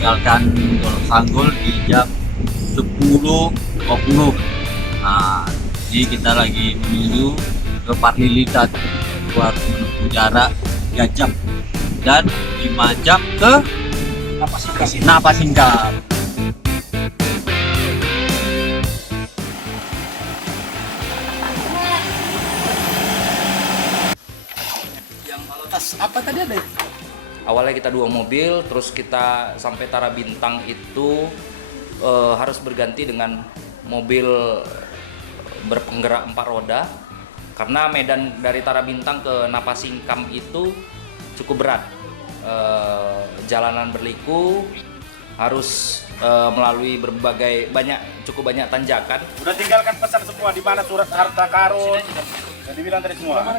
meninggalkan Sanggul di jam 10.20. Nah, jadi kita lagi menuju ke Parlilitan, buat menempuh jarak 3 jam dan 5 jam ke Napasingkam. Yang tas apa tadi ada? Awalnya kita 2 mobil, terus kita sampai Tara Bintang itu harus berganti dengan mobil berpenggerak 4 roda karena medan dari Tara Bintang ke Napasingkam itu cukup berat. Jalanan berliku, harus melalui cukup banyak tanjakan. Udah tinggalkan pesan semua di mana surat harta karun. Jadi bilang tadi semua.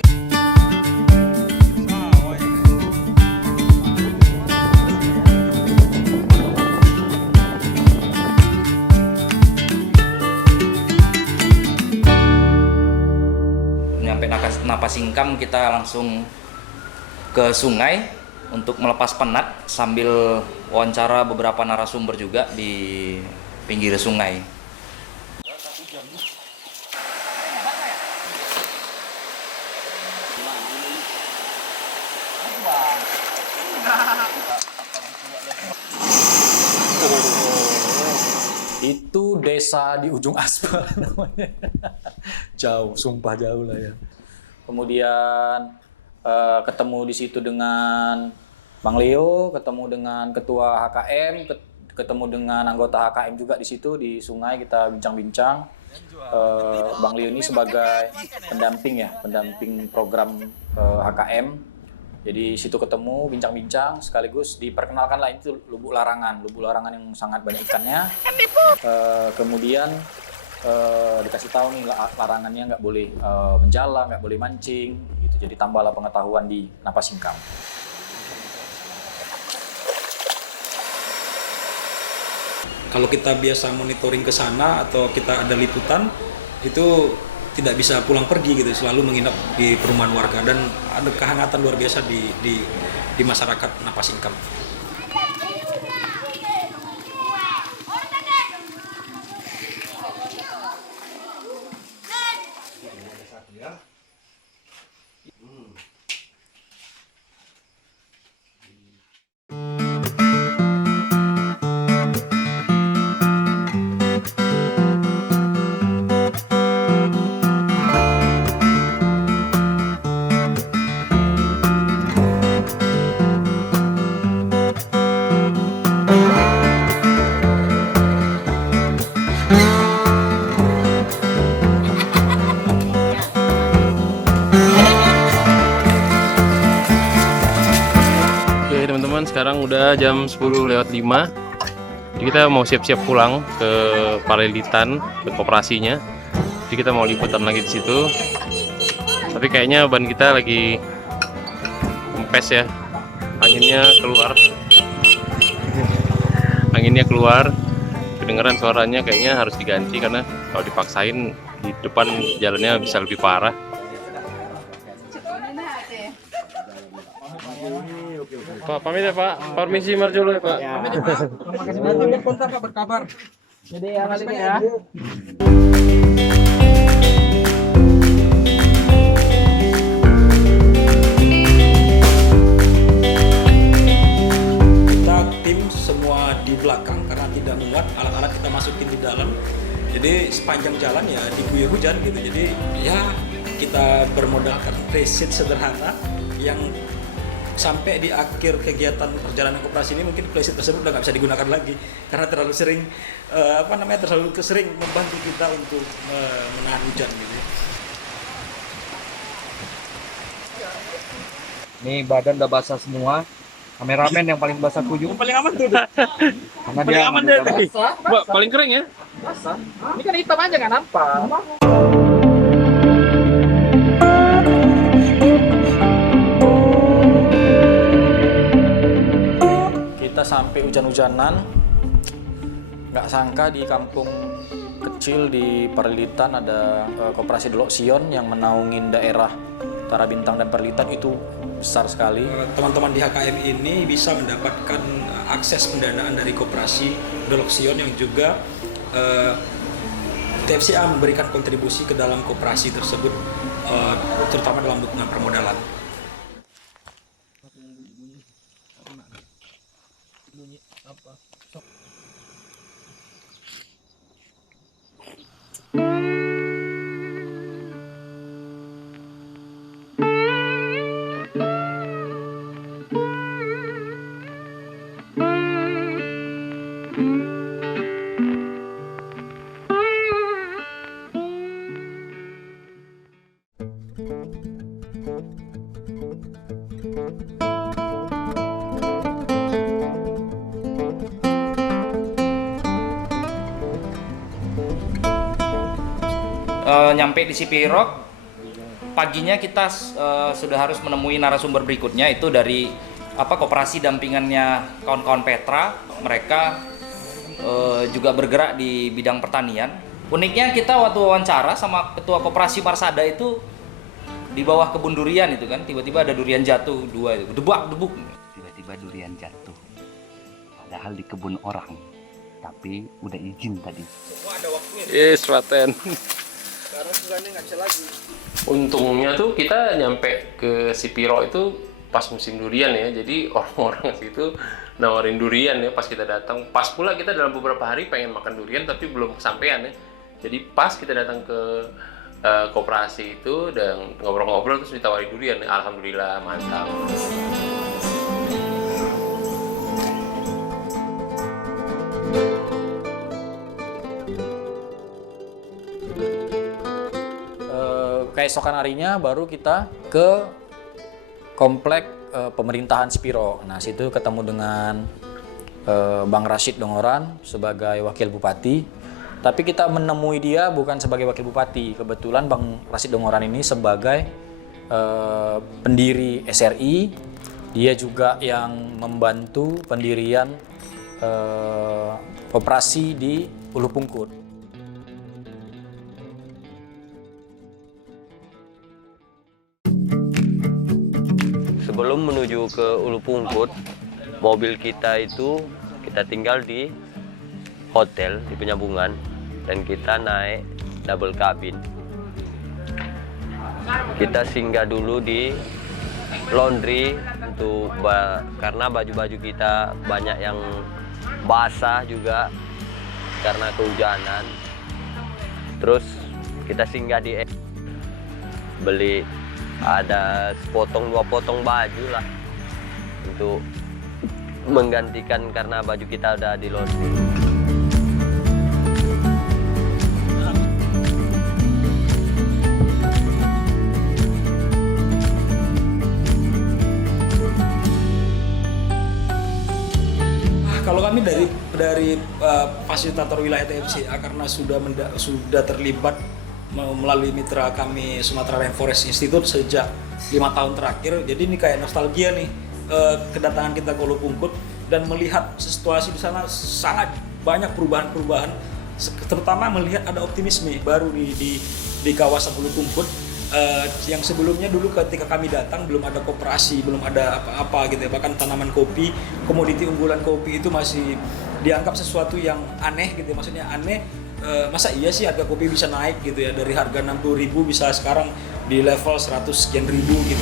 Nyampe Napasingkam kita langsung ke sungai untuk melepas penat sambil wawancara beberapa narasumber juga di pinggir sungai. Itu desa di ujung aspal namanya. Jauh, sumpah jauh lah ya. Kemudian ketemu di situ dengan Bang Leo, ketemu dengan ketua HKM, ketemu dengan anggota HKM juga di situ di sungai kita bincang-bincang. Bang Leo ini sebagai pendamping program HKM. Jadi situ ketemu, bincang-bincang, sekaligus diperkenalkanlah itu Lubuk Larangan yang sangat banyak ikannya. Kemudian dikasih tahu nih larangannya nggak boleh menjala, nggak boleh mancing, gitu. Jadi tambahlah pengetahuan di Napasingkam. Kalau kita biasa monitoring ke sana atau kita ada liputan, itu tidak bisa pulang pergi gitu, selalu menginap di perumahan warga dan ada kehangatan luar biasa di masyarakat Napasingkam. Teman-teman, sekarang udah jam 10:05. Jadi kita mau siap-siap pulang ke Parlilitan, ke koperasinya. Jadi kita mau liputan lagi di situ. Tapi kayaknya ban kita lagi kempes ya. Anginnya keluar. Kedengeran suaranya kayaknya harus diganti karena kalau dipaksain di depan jalannya bisa lebih parah. Pak, pamit ya Pak. Permisi marjolo ya Pak. Pamit ya Pak. Terima kasih banyak. Berkontak Pak, berkabar. Jadi ya kali ini ya. Kita tim semua di belakang karena tidak muat, alat-alat kita masukin di dalam. Jadi sepanjang jalan ya diguyur hujan gitu. Jadi ya kita bermodalkan preset sederhana yang sampai di akhir kegiatan perjalanan koperasi ini mungkin playset tersebut udah nggak bisa digunakan lagi karena terlalu sering terlalu sering membantu kita untuk menahan hujan gitu. Nih badan udah basah semua. Kameramen yang paling basah kuyup. Yang paling aman tuh. Karena dia aman deh tadi. Paling kering ya? Basah. Ini kan hitam aja nggak nampak. Kita sampai hujan-hujanan, nggak sangka di kampung kecil di Parlilitan ada koperasi Delok Sion yang menaungin daerah antara Bintang dan Perlitan itu besar sekali. Teman-teman di HKM ini bisa mendapatkan akses pendanaan dari koperasi Doloksion yang juga TFCA memberikan kontribusi ke dalam koperasi tersebut, terutama dalam dukungan permodalan. Nyampe di Sipirok, paginya kita sudah harus menemui narasumber berikutnya, itu dari koperasi dampingannya kawan-kawan Petra. Mereka juga bergerak di bidang pertanian. Uniknya kita waktu wawancara sama ketua koperasi Marsada itu di bawah kebun durian itu kan, tiba-tiba ada durian jatuh 2 itu, debuk. Tiba-tiba durian jatuh, padahal di kebun orang, tapi udah izin tadi. Semua ada waktunya. Yes, Raten. Sekarang susahnya nggak bisa lagi. Untungnya tuh kita nyampe ke Sipiro itu pas musim durian ya, jadi orang-orang situ nawarin durian ya pas kita datang. Pas pula kita dalam beberapa hari pengen makan durian tapi belum kesampaian ya. Jadi pas kita datang ke koperasi itu dan ngobrol-ngobrol terus ditawarin durian. Alhamdulillah, mantap. Keesokan harinya baru kita ke komplek pemerintahan Sipiro. Nah, situ ketemu dengan Bang Rashid Dongoran sebagai wakil bupati. Tapi kita menemui dia bukan sebagai wakil bupati. Kebetulan Bang Rashid Dongoran ini sebagai pendiri SRI. Dia juga yang membantu pendirian koperasi di Ulu Pungkut. Sebelum menuju ke Ulu Pungkut, mobil kita itu kita tinggal di hotel di Penyambungan dan kita naik double cabin. Kita singgah dulu di laundry karena baju-baju kita banyak yang basah juga karena kehujanan. Terus kita singgah di beli ada sepotong 2 potong baju lah untuk menggantikan karena baju kita udah di laundry. Kalau kami dari fasilitator wilayah TFCA karena sudah terlibat melalui mitra kami Sumatera Rainforest Institute sejak 5 tahun terakhir, jadi ini kayak nostalgia nih kedatangan kita ke Ulu Pungkut dan melihat situasi di sana sangat banyak perubahan-perubahan, terutama melihat ada optimisme baru di kawasan Ulu Pungkut yang sebelumnya dulu ketika kami datang belum ada koperasi, belum ada apa-apa gitu ya, bahkan tanaman kopi, komoditi unggulan kopi itu masih dianggap sesuatu yang aneh gitu ya, maksudnya aneh. Masa iya sih harga kopi bisa naik gitu ya, dari harga 60.000 bisa sekarang di level 100 sekian ribu gitu.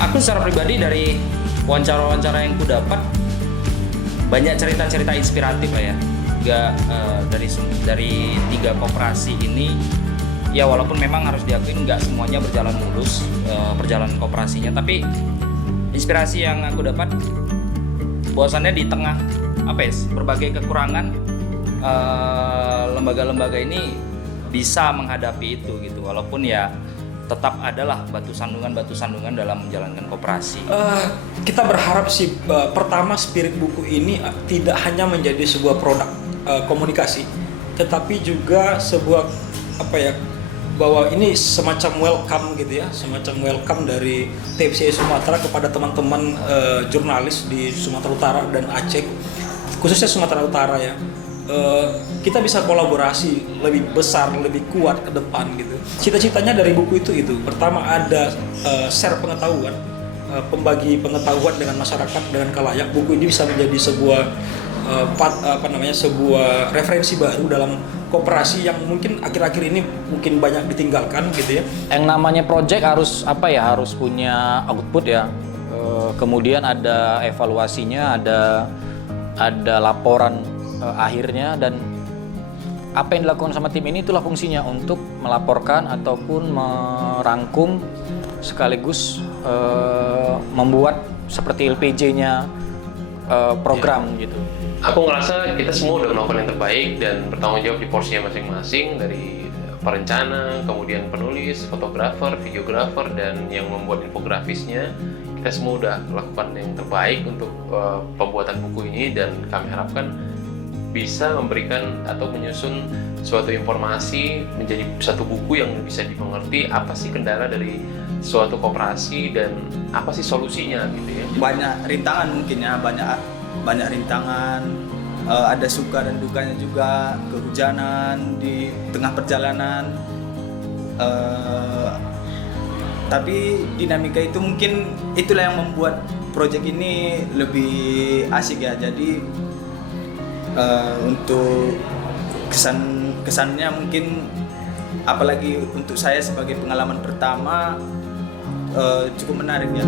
Aku secara pribadi dari wawancara-wawancara yang ku dapat banyak cerita-cerita inspiratif lah ya. Juga dari 3 koperasi ini ya, walaupun memang harus diakui nggak semuanya berjalan mulus perjalanan koperasinya, tapi inspirasi yang aku dapat bahwasannya di tengah berbagai kekurangan lembaga-lembaga ini bisa menghadapi itu gitu, walaupun ya tetap adalah batu sandungan dalam menjalankan koperasi. Kita berharap sih pertama spirit buku ini tidak hanya menjadi sebuah produk komunikasi, tetapi juga sebuah bahwa ini semacam welcome gitu ya, semacam welcome dari TFCI Sumatera kepada teman-teman jurnalis di Sumatera Utara dan Aceh, khususnya Sumatera Utara ya. Kita bisa kolaborasi lebih besar, lebih kuat ke depan gitu. Cita-citanya dari buku itu pertama ada share pengetahuan, pembagi pengetahuan dengan masyarakat, dengan khalayak. Buku ini bisa menjadi sebuah sebuah referensi baru dalam koperasi yang mungkin akhir-akhir ini mungkin banyak ditinggalkan gitu ya. Yang namanya project harus harus punya output ya. Kemudian ada evaluasinya, ada laporan akhirnya, dan apa yang dilakukan sama tim ini itulah fungsinya untuk melaporkan ataupun merangkum sekaligus membuat seperti LPJ-nya program gitu. Aku ngerasa kita semua udah melakukan yang terbaik dan bertanggung jawab di porsinya masing-masing, dari perencana, kemudian penulis, fotografer, videografer, dan yang membuat infografisnya. Kita semua udah melakukan yang terbaik untuk pembuatan buku ini, dan kami harapkan bisa memberikan atau menyusun suatu informasi menjadi satu buku yang bisa dimengerti apa sih kendala dari suatu koperasi dan apa sih solusinya gitu ya. Banyak rintangan mungkin ya, banyak rintangan, ada suka dan dukanya juga, kehujanan di tengah perjalanan, tapi dinamika itu mungkin itulah yang membuat proyek ini lebih asik ya. Jadi untuk kesannya mungkin, apalagi untuk saya sebagai pengalaman pertama, cukup menarik ya.